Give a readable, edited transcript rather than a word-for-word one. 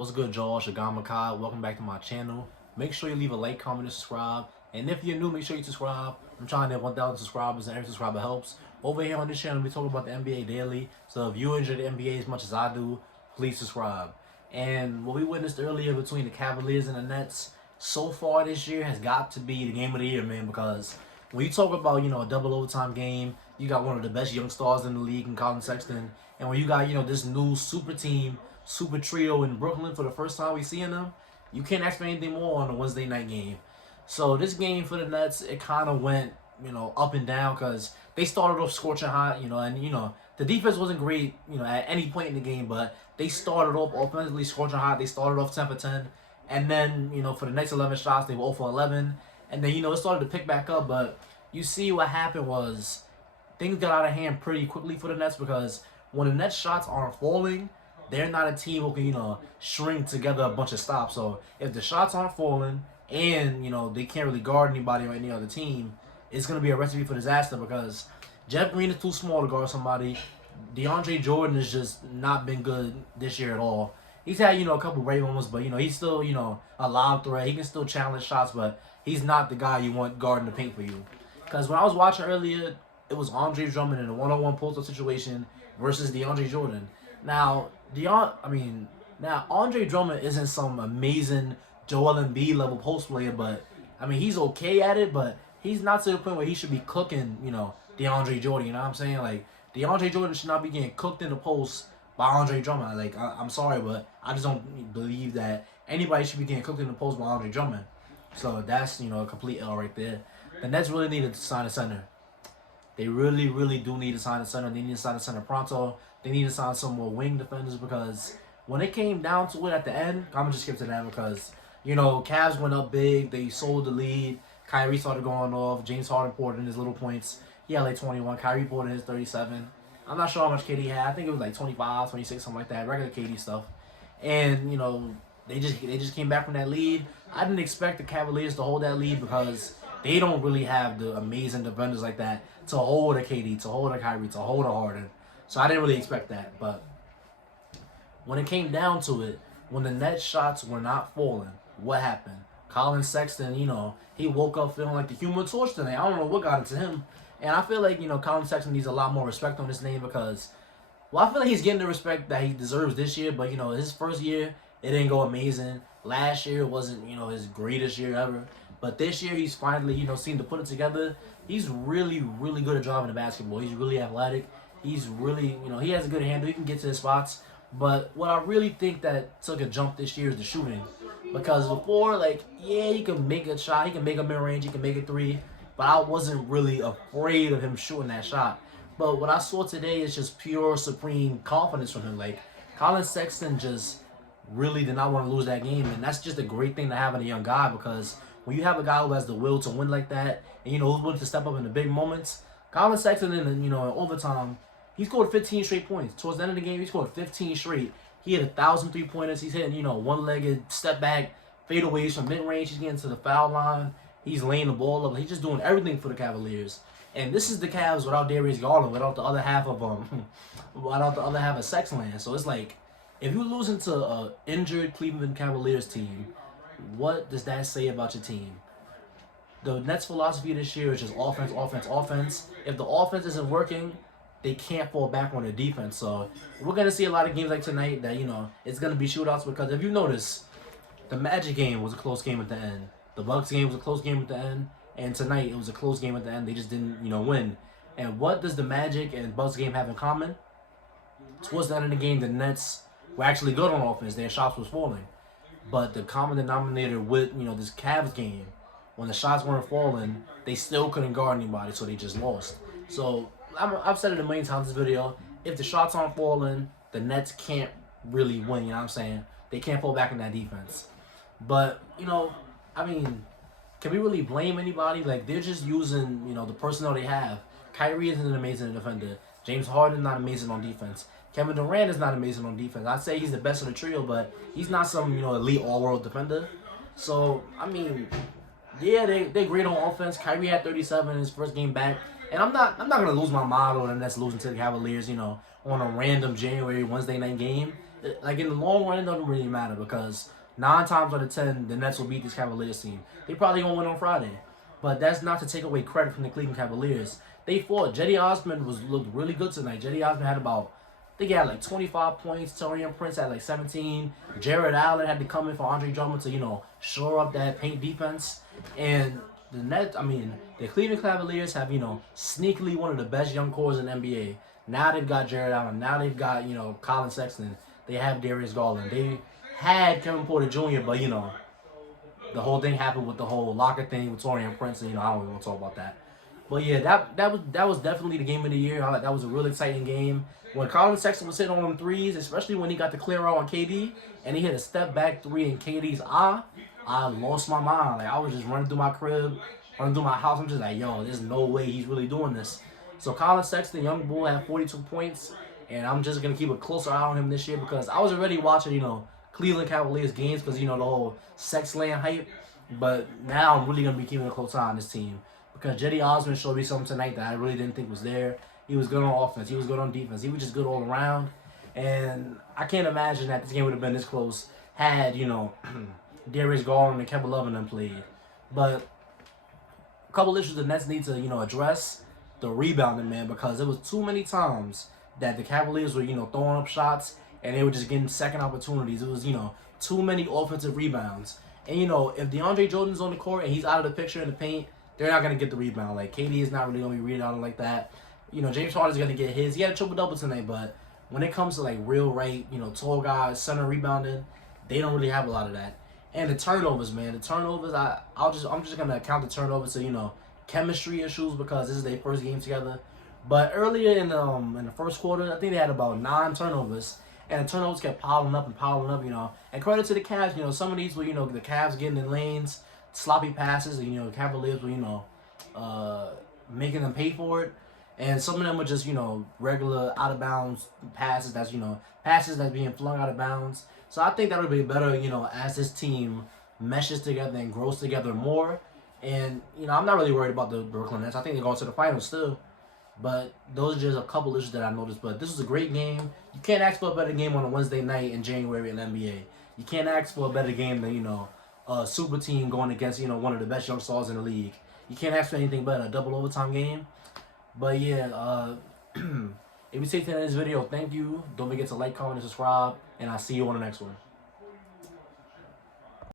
What's good, Joel? Shagam Makai. Welcome back to my channel. Make sure you leave a like, comment, and subscribe. And if you're new, make sure you subscribe. I'm trying to hit 1,000 subscribers, and every subscriber helps. Over here on this channel, we talk about the NBA daily. So if you enjoy the NBA as much as I do, please subscribe. And what we witnessed earlier between the Cavaliers and the Nets so far this year has got to be the game of the year, man. Because when you talk about, a double overtime game, you got one of the best young stars in the league in Collin Sexton. And when you got, this new super team, super trio in Brooklyn for the first time we seeing them, you can't ask for anything more on a Wednesday night game. So this game for the Nets, it kind of went, up and down because they started off scorching hot, and the defense wasn't great, at any point in the game, but they started off offensively scorching hot. They started off 10 for 10, and then for the next 11 shots they were 0 for 11, and then it started to pick back up. But you see what happened was things got out of hand pretty quickly for the Nets because when the Nets shots aren't falling, they're not a team who can, string together a bunch of stops. So if the shots aren't falling and, they can't really guard anybody or any other team, it's going to be a recipe for disaster because Jeff Green is too small to guard somebody. DeAndre Jordan has just not been good this year at all. He's had, a couple great moments, but, he's still, a lob threat. He can still challenge shots, but he's not the guy you want guarding the paint for you. Because when I was watching earlier, it was Andre Drummond in a one-on-one post-up situation versus DeAndre Jordan. Now, Andre Drummond isn't some amazing Joel Embiid level post player, but he's okay at it, but he's not to the point where he should be cooking, DeAndre Jordan. You know what I'm saying? Like, DeAndre Jordan should not be getting cooked in the post by Andre Drummond. Like, I'm sorry, but I just don't believe that anybody should be getting cooked in the post by Andre Drummond. So that's, a complete L right there. The Nets really needed to sign a center. They really, really do need to sign a center. They need to sign a center pronto. They need to sign some more wing defenders because when it came down to it at the end, I'm going to just skip to that because, Cavs went up big. They sold the lead. Kyrie started going off. James Harden poured in his little points. He had like 21. Kyrie poured in his 37. I'm not sure how much KD had. I think it was like 25, 26, something like that. Regular KD stuff. And, they just came back from that lead. I didn't expect the Cavaliers to hold that lead because they don't really have the amazing defenders like that to hold a KD, to hold a Kyrie, to hold a Harden. So I didn't really expect that. But when it came down to it, when the Nets shots were not falling, what happened? Collin Sexton, he woke up feeling like the Human Torch tonight. I don't know what got into him. And I feel like, Collin Sexton needs a lot more respect on his name because, well, I feel like he's getting the respect that he deserves this year. But, his first year, it didn't go amazing. Last year wasn't, his greatest year ever. But this year, he's finally, seemed to put it together. He's really, really good at driving the basketball. He's really athletic. He's really, he has a good handle. He can get to his spots. But what I really think that took a jump this year is the shooting. Because before, he can make a shot. He can make a mid-range. He can make a three. But I wasn't really afraid of him shooting that shot. But what I saw today is just pure, supreme confidence from him. Like, Collin Sexton just really did not want to lose that game. And that's just a great thing to have in a young guy because when you have a guy who has the will to win like that and, who's willing to step up in the big moments, Collin Sexton in overtime, he scored 15 straight points. Towards the end of the game, he scored 15 straight. He had 1,000 3-pointers. He's hitting, one-legged step back fadeaways from mid-range. He's getting to the foul line. He's laying the ball up. He's just doing everything for the Cavaliers. And this is the Cavs without Darius Garland, without the other half of Sexton. So it's like, if you're losing to an injured Cleveland Cavaliers team, what does that say about your team? The Nets' philosophy this year is just offense, offense, offense. If the offense isn't working, they can't fall back on the defense. So we're going to see a lot of games like tonight that, it's going to be shootouts because if you notice, the Magic game was a close game at the end. The Bucks game was a close game at the end. And tonight it was a close game at the end. They just didn't, win. And what does the Magic and Bucks game have in common? Towards the end of the game, the Nets were actually good on offense. Their shots was falling. But the common denominator with, this Cavs game, when the shots weren't falling, they still couldn't guard anybody, so they just lost. So I've said it a million times in this video. If the shots aren't falling, the Nets can't really win, you know what I'm saying? They can't fall back in that defense. But, can we really blame anybody? Like, they're just using, the personnel they have. Kyrie isn't an amazing defender. James Harden is not amazing on defense. Kevin Durant is not amazing on defense. I'd say he's the best of the trio, but he's not some, elite all-world defender. So, yeah, they're great on offense. Kyrie had 37 in his first game back. And I'm not gonna lose my mind on the Nets losing to the Cavaliers, on a random January Wednesday night game. like in the long run, it doesn't really matter because 9 times out of 10, the Nets will beat this Cavaliers team. They probably gonna win on Friday, but that's not to take away credit from the Cleveland Cavaliers. They fought. Jetty Osman looked really good tonight. Jetty Osman had about, I think he had like 25 points. Taurean Prince had like 17. Jared Allen had to come in for Andre Drummond to shore up that paint defense. And the Cleveland Cavaliers have sneakily one of the best young cores in the NBA. Now they've got Jared Allen. Now they've got Collin Sexton. They have Darius Garland. They had Kevin Porter Jr., but the whole thing happened with the whole locker thing with Taurean Prince, and I don't even want to talk about that. But yeah, that was definitely the game of the year. That was a real exciting game. When Collin Sexton was hitting on them threes, especially when he got the clear out on KD, and he hit a step back three in KD's eye, I lost my mind. Like, I was just running through my crib, running through my house. I'm just like, yo, there's no way he's really doing this. So Collin Sexton, young bull, had 42 points, and I'm just gonna keep a closer eye on him this year because I was already watching, Cleveland Cavaliers games because the whole sex land hype. But now I'm really gonna be keeping a close eye on this team because Jetty Osman showed me something tonight that I really didn't think was there. He was good on offense. He was good on defense. He was just good all around. And I can't imagine that this game would have been this close had, Darius Garland and Kevin Love and them played. But a couple issues the Nets need to, address. The rebounding, man, because there was too many times that the Cavaliers were, throwing up shots and they were just getting second opportunities. It was, too many offensive rebounds. And, if DeAndre Jordan's on the court and he's out of the picture in the paint, they're not going to get the rebound. Like, KD is not really going to be rebounding like that. James Harden's going to get his. He had a triple-double tonight, but when it comes to, like, real tall guys, center rebounding, they don't really have a lot of that. And the turnovers, man. The turnovers, I'm just going to count the turnovers to, chemistry issues because this is their first game together. But earlier in the first quarter, I think they had about 9 turnovers. And the turnovers kept piling up. And credit to the Cavs, some of these were, the Cavs getting in lanes, sloppy passes, and, the Cavaliers were, making them pay for it. And some of them were just, regular out-of-bounds passes that's being flung out of bounds. So I think that would be better, as this team meshes together and grows together more. And, I'm not really worried about the Brooklyn Nets. I think they're going to the finals still. But those are just a couple issues that I noticed. But this was a great game. You can't ask for a better game on a Wednesday night in January in the NBA. You can't ask for a better game than, a super team going against, one of the best young stars in the league. You can't ask for anything better. A double overtime game. But yeah, if you take to the end of this video, thank you. Don't forget to like, comment, and subscribe. And I'll see you on the next one.